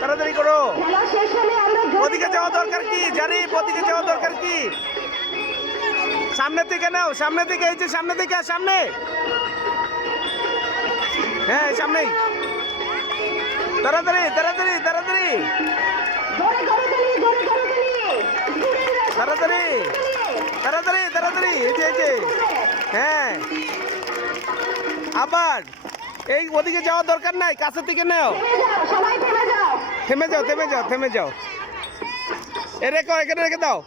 তাড়াতাড়ি করো। ওদিকে যাওয়া দরকার কি? জানি ওদিকে যাওয়া দরকার কি? সামনে থেকে নাও সামনে থেকে এই যে সামনে থেকে সামনে। হ্যাঁ সামনেই। তাড়াতাড়ি তাড়াতাড়ি তাড়াতাড়ি। তাড়াতাড়ি তাড়াতাড়ি তাড়াতাড়ি এই যে এই যে। হ্যাঁ। আবার এই ওদিকে যাওয়ার দরকার নাই কাছের থেকে নাও। সবাই যাও। থেমে যাও থেমে যাও থেমে যাও। এ রেখো এখানে রেখে দাও।